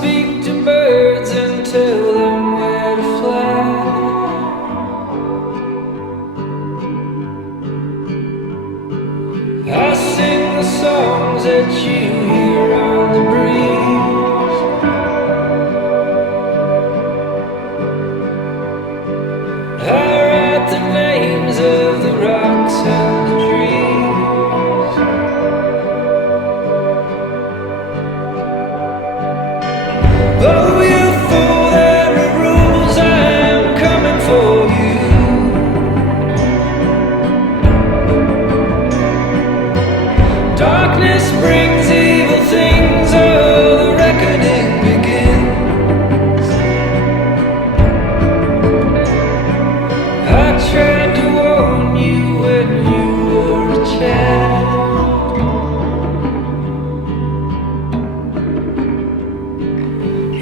speak to birds and tell them where to fly. I sing the songs that you hear on the breeze. I write the names of the rocks and the trees. Oh, you fool, there are rules, I'm coming for you. Darkness brings evil things, oh, the reckoning begins. I tried to warn you when you were a child.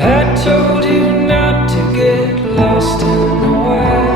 I told you not to get lost in the wild.